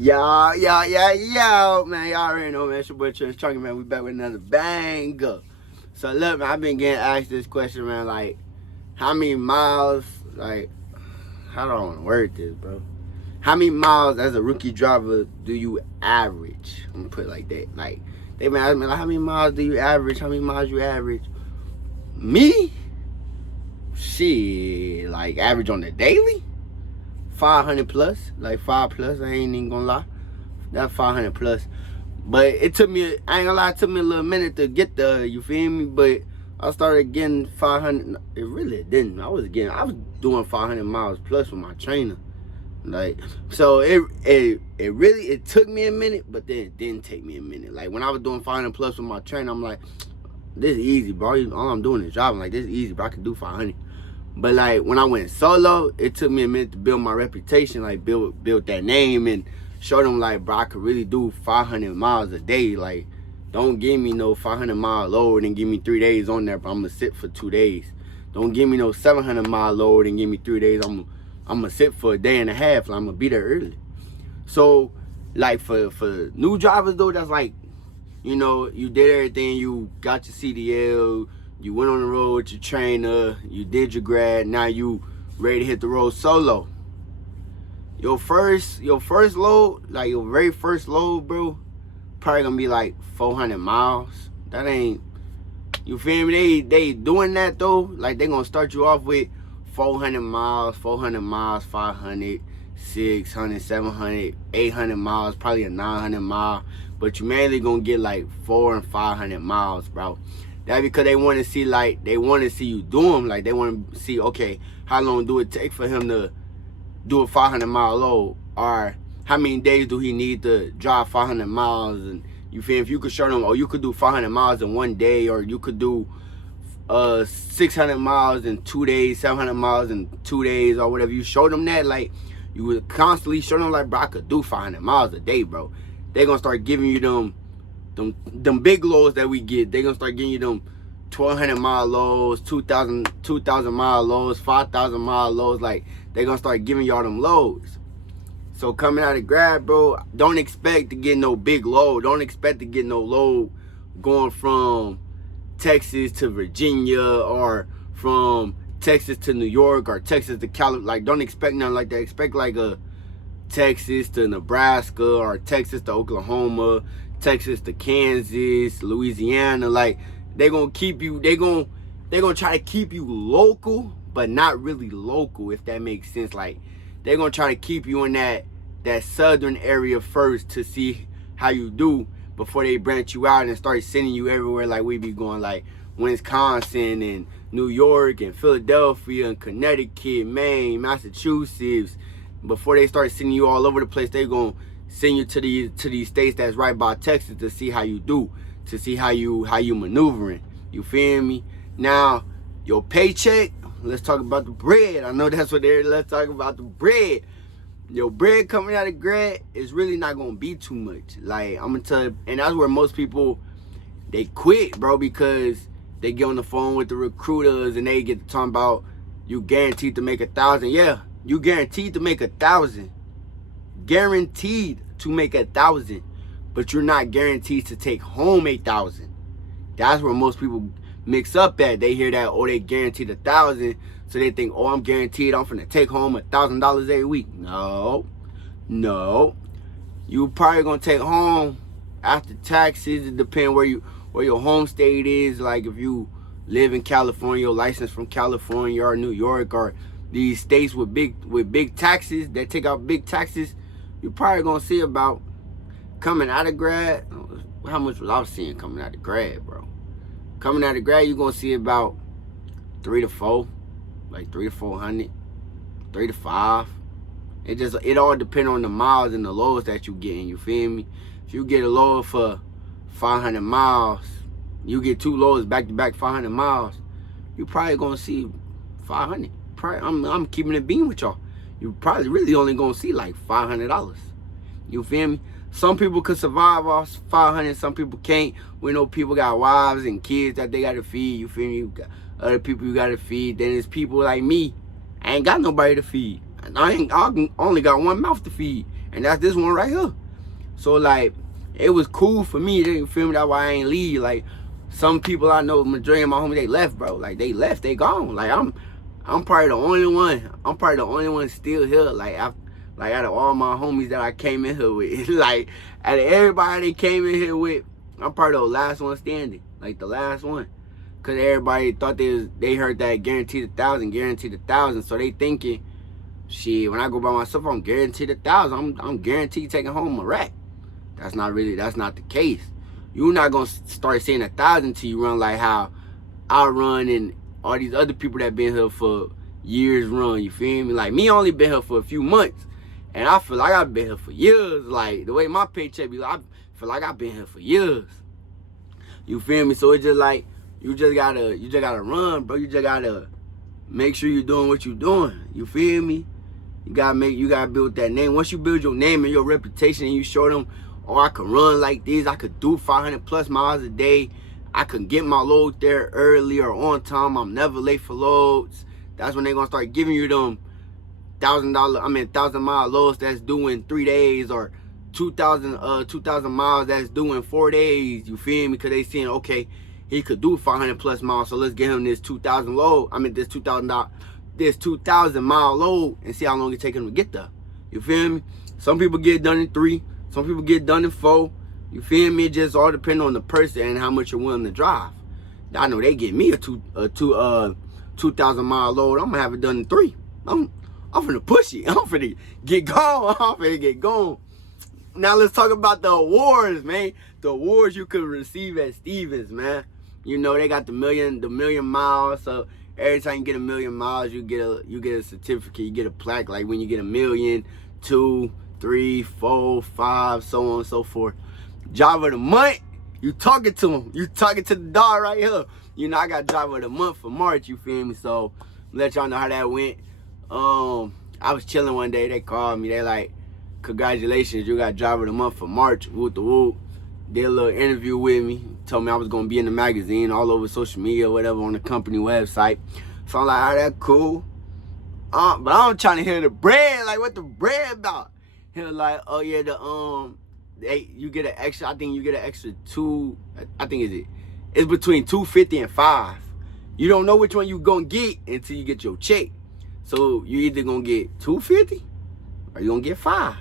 Yo, man, y'all already know, man. It's your boy Chunky, man. We back with another banger. So look, man, I've been getting asked this question, man, like, how many miles, like, how do I want to word this, bro? How many miles as a rookie driver do you average? I'm gonna put it like that. Like, they been asking me, like, how many miles do you average? How many miles you average? Me? Shit, like, average on the daily? 500 plus, like 5 plus. I ain't even gonna lie, that's 500 plus. But it took me, I ain't gonna lie, it took me a little minute to get there. You feel me? But I started getting 500. It really didn't. I was doing 500 miles plus with my trainer. Like, so it took me a minute, but then it didn't take me a minute. Like when I was doing 500 plus with my trainer, I'm like, this is easy, bro. All I'm doing is driving. Like, this is easy, bro. I can do 500. But like when I went solo, it took me a minute to build my reputation, like build that name and show them, like, bro, I could really do 500 miles a day. Like, don't give me no 500 mile load and give me 3 days on there, but I'm gonna sit for 2 days. Don't give me no 700 mile load and give me 3 days. I'm gonna sit for a day and a half. Like, I'm gonna be there early. So like for new drivers though, that's like, you know, you did everything, you got your CDL, you went on the road with your trainer, you did your grad, now you ready to hit the road solo. Your first load, like your very first load, bro, probably gonna be like 400 miles. That ain't, you feel me? They doing that though, like they gonna start you off with 400 miles, 500, 600, 700, 800 miles, probably a 900 mile, but you mainly gonna get like 400 and 500 miles, bro. That's because they want to see, like, they want to see you do them. Like, they want to see, okay, how long do it take for him to do a 500 mile load? Or how many days do he need to drive 500 miles? And you feel, if you could show them, oh, you could do 500 miles in 1 day, or you could do 600 miles in 2 days, 700 miles in 2 days, or whatever. You show them that, like, you would constantly show them, like, bro, I could do 500 miles a day, bro. They're going to start giving you them big loads that we get. They're gonna start giving you them 1,200 mile loads, 2,000 mile loads, 5,000 mile loads. Like, they're gonna start giving y'all them loads. So coming out of grad, bro, don't expect to get no big load. Don't expect to get no load going from Texas to Virginia, or from Texas to New York, or Texas to California. Like, don't expect nothing like that. Expect like a Texas to Nebraska, or Texas to Oklahoma, Texas to Kansas, Louisiana. Like, they gonna keep you, they gonna try to keep you local, but not really local, if that makes sense. Like, they're gonna try to keep you in that southern area first to see how you do before they branch you out and start sending you everywhere. Like, we be going like Wisconsin and New York and Philadelphia and Connecticut, Maine, Massachusetts. Before they start sending you all over the place, they gonna send you to these states that's right by Texas to see how you do, to see how you maneuvering. You feel me? Now, your paycheck, let's talk about the bread. I know that's what they're, let's talk about the bread. Your bread coming out of grad is really not gonna be too much. Like, I'm gonna tell you, and that's where most people, they quit, bro, because they get on the phone with the recruiters and they get to talking about, you guaranteed to make 1,000. Yeah, you guaranteed to make 1,000. Guaranteed to make 1,000, but you're not guaranteed to take home 8,000. That's where most people mix up at. They hear that, oh, they guaranteed 1,000, so they think, oh, I'm guaranteed I'm finna take home $1,000 every week. No, you probably gonna take home after taxes. It depends where your home state is. Like, if you live in California, your license from California or New York, or these states with big taxes that take out big taxes, you're probably gonna see about, coming out of grad, how much was I seeing coming out of grad, bro? Coming out of grad, you're gonna see about 3 to 4, like 3 to 400, 3 to 5. It all depends on the miles and the loads that you getting. You feel me? If you get a load for 500 miles, you get 2 loads back to back 500 miles, you probably gonna see 500. Probably, I'm keeping it being with y'all. You probably really only gonna see like $500. You feel me? Some people could survive off 500, some people can't. We know people got wives and kids that they gotta feed. You feel me? You got other people you gotta feed. Then there's people like me. I ain't got nobody to feed. I only got one mouth to feed. And that's this one right here. So like, it was cool for me. You feel me? That's why I ain't leave. Like, some people I know, majority of my homies, they left, bro. Like, they left, they gone. Like, I'm probably the only one. I'm probably the only one still here. Like, out of all my homies that I came in here with, like, out of everybody they came in here with, I'm probably the last one standing. Like, the last one. Cause everybody thought they heard that guaranteed 1,000. So they thinking, shit, when I go by myself, I'm guaranteed 1,000. I'm guaranteed taking home a rack. That's not the case. You're not gonna start saying 1,000 till you run like how I run and all these other people that been here for years run. You feel me? Like, me only been here for a few months, and I feel like I've been here for years. Like, the way my paycheck be, like, I feel like I've been here for years. You feel me? So it's just like, you just gotta run, bro. You just gotta make sure you're doing what you're doing. You feel me? You gotta build that name. Once you build your name and your reputation, and you show them, oh, I can run like this, I could do 500 plus miles a day, I can get my load there early or on time, I'm never late for loads. That's when they're gonna start giving you them $1,000 mile loads that's due in 3 days, or 2,000 miles that's due in 4 days. You feel me? Because they seeing, okay, he could do 500 plus miles, so let's get him this 2,000 load. This 2,000 mile load, and see how long it take him to get there. You feel me? Some people get it done in 3, some people get it done in 4. You feel me? It just all depends on the person and how much you're willing to drive. I know they get me a 2,000 mile load. I'm gonna have it done in 3. I'm finna push it. I'm finna get going. Now let's talk about the awards, man. The awards you could receive at Stevns, man. You know, they got the million miles. So every time you get 1,000,000 miles, you get a certificate, you get a plaque. Like when you get 1,000,000, 2, 3, 4, 5, so on and so forth. Driver of the month, you talking to him. You talking to the dog right here. You know, I got driver of the month for March, you feel me? So let y'all know how that went. I was chilling one day, they called me, they like, congratulations, you got driver of the month for March, whoop the whoop. Did a little interview with me, told me I was gonna be in the magazine, all over social media, whatever, on the company website. So I'm like, that's cool. But I'm trying to hear the bread, like what the bread about? He was like, oh yeah, you get an extra, I think you get an extra 2, I think it's between 250 and 5. You don't know which one you gonna get until you get your check. So you either gonna get 250 or you gonna get 5.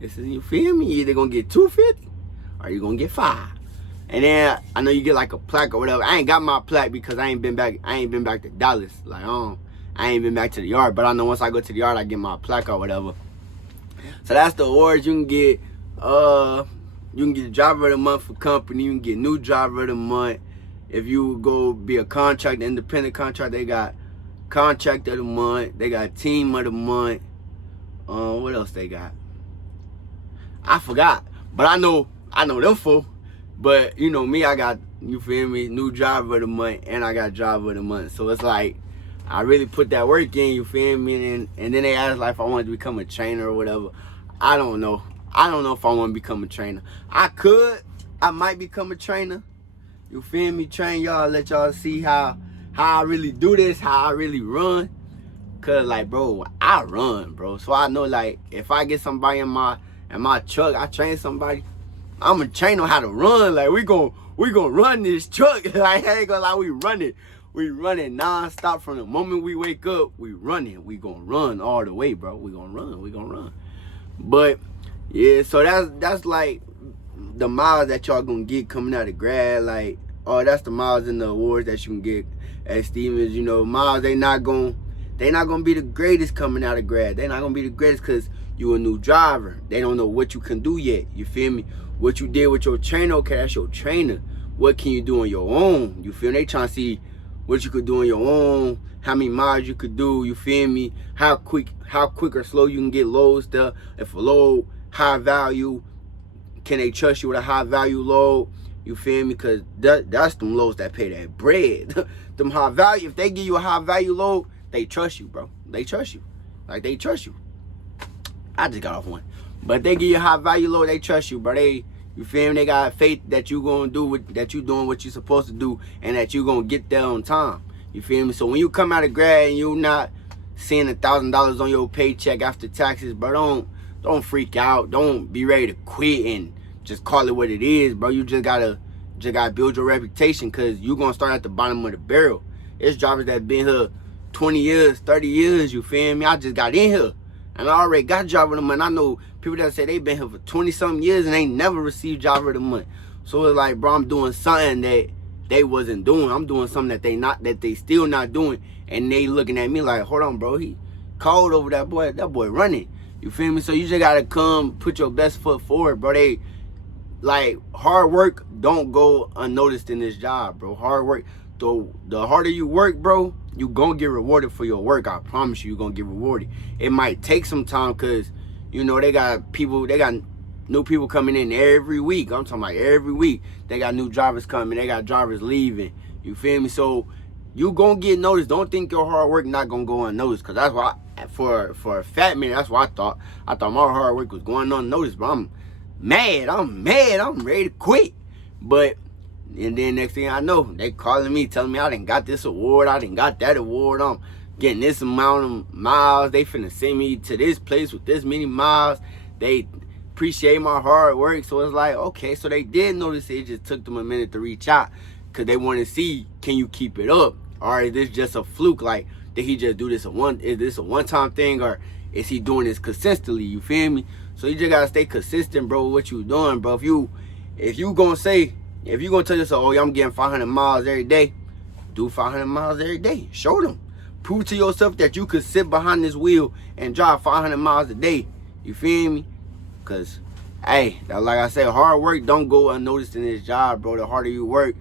You feel me? You either gonna get 250 or you gonna get 5. And then I know you get like a plaque or whatever. I ain't got my plaque because I ain't been back to Dallas. Like, I ain't been back to the yard. But I know once I go to the yard, I get my plaque or whatever. So that's the awards. You can get driver of the month for company. You can get new driver of the month. If you go be a contractor, independent contractor, they got contractor of the month. They got team of the month. What else they got? I forgot. But I know them four. But you know me, I got, you feel me, new driver of the month, and I got driver of the month. So it's like, I really put that work in, you feel me? And then they asked like if I wanted to become a trainer or whatever. I don't know. I don't know if I want to become a trainer. I might become a trainer. You feel me? Train y'all, let y'all see how I really do this, how I really run. Cause like, bro, I run, bro. So I know like if I get somebody in my truck, I train somebody, I'm gonna train them how to run. Like we gonna run this truck. Like I ain't gonna lie, we running non-stop from the moment we wake up. We running. We gonna run all the way, bro. We gonna run. But yeah, so that's like the miles that y'all gonna get coming out of grad. Like, oh, that's the miles in the awards that you can get at Stevns. You know, miles, they not gonna be the greatest coming out of grad. They not gonna be the greatest because you a new driver. They don't know what you can do yet. You feel me? What you did with your trainer, okay, that's your trainer. What can you do on your own? You feel me? They trying to see what you could do on your own, how many miles you could do, you feel me? How quick or slow you can get loads there. If a load, high value, can they trust you with a high value load? You feel me? Because that's them loads that pay that bread. Them high value, if they give you a high value load, they trust you, bro. They trust you. Like, they trust you. I just got off one. But they give you a high value load, they trust you, bro. You feel me? They got faith that you gonna do that you doing what you supposed to do and that you gonna get there on time. You feel me? So when you come out of grad and you not seeing $1,000 on your paycheck after taxes, bro, don't freak out. Don't be ready to quit and just call it what it is, bro. You just gotta build your reputation, because you gonna start at the bottom of the barrel. It's drivers that been here 20 years, 30 years, you feel me? I just got in here, and I already got driver of the month. I know people that say they been here for 20-something years and ain't never received driver of the month. So it's like, bro, I'm doing something that they wasn't doing. I'm doing something that they still not doing, and they looking at me like, hold on, bro, he cold over that boy running. You feel me? So you just gotta come put your best foot forward, bro. They like, hard work don't go unnoticed in this job, bro. Hard work, the harder you work, bro, you gonna get rewarded for your work. I promise you, you're gonna get rewarded. It might take some time, because you know they got new people coming in every week. I'm talking about every week. They got new drivers coming, they got drivers leaving. You feel me? So you gonna get noticed. Don't think your hard work not gonna go unnoticed, because that's why for a fat minute, that's what I thought. I thought my hard work was going unnoticed, but I'm mad, I'm ready to quit. But and then next thing I know, they calling me, telling me I done got this award, I done got that award, I'm getting this amount of miles, they finna send me to this place with this many miles. They appreciate my hard work. So it's like, okay, so they did notice. It just took them a minute to reach out, because they want to see, can you keep it up, or is this just a fluke? Like, did he just do this is this a one-time thing, or is he doing this consistently? You feel me? So you just gotta stay consistent, bro, with what you doing, bro. If you gonna tell yourself, oh yeah, I'm getting 500 miles every day, do 500 miles every day. Show them. Prove to yourself that you could sit behind this wheel and drive 500 miles a day. You feel me? Because, hey, like I said, hard work don't go unnoticed in this job, bro. The harder you work,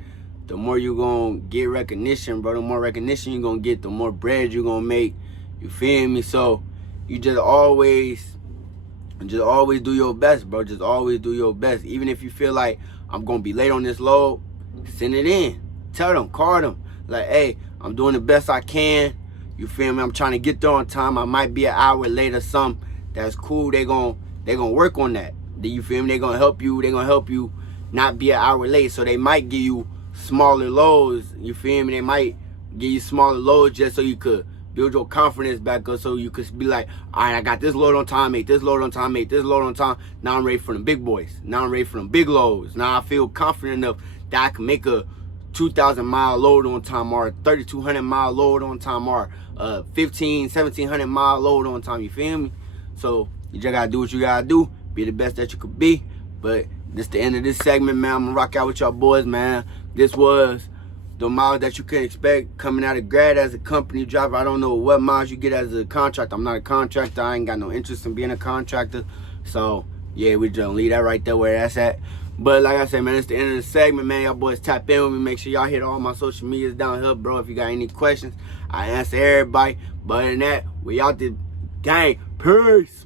the more you gonna get recognition, bro. The more recognition you gonna get, the more bread you gonna make. You feel me? So you just always do your best, bro. Just always do your best. Even if you feel like, I'm gonna be late on this load, send it in. Tell them, call them. Like, hey, I'm doing the best I can. You feel me? I'm trying to get there on time. I might be an hour late or something. That's cool. They gonna work on that. You feel me? They gonna help you. They gonna help you not be an hour late. So they might give you smaller loads. You feel me? They might give you smaller loads just so you could build your confidence back up, so you could be like, all right, I got this load on time, make this load on time, make this load on time. Now I'm ready for them big boys. Now I'm ready for them big loads. Now I feel confident enough that I can make a 2,000 mile load on time, or a 3,200 mile load on time, or a 1,700 mile load on time. You feel me? So you just gotta do what you gotta do. Be the best that you could be. But this the end of this segment, man. I'm gonna rock out with y'all boys, man. This was the miles that you can expect coming out of grad as a company driver. I don't know what miles you get as a contractor. I'm not a contractor. I ain't got no interest in being a contractor. So yeah, we just gonna leave that right there where that's at. But like I said, man, it's the end of the segment, man. Y'all boys tap in with me. Make sure y'all hit all my social medias down here, bro. If you got any questions, I answer everybody. But other than that, we out the gang. Peace.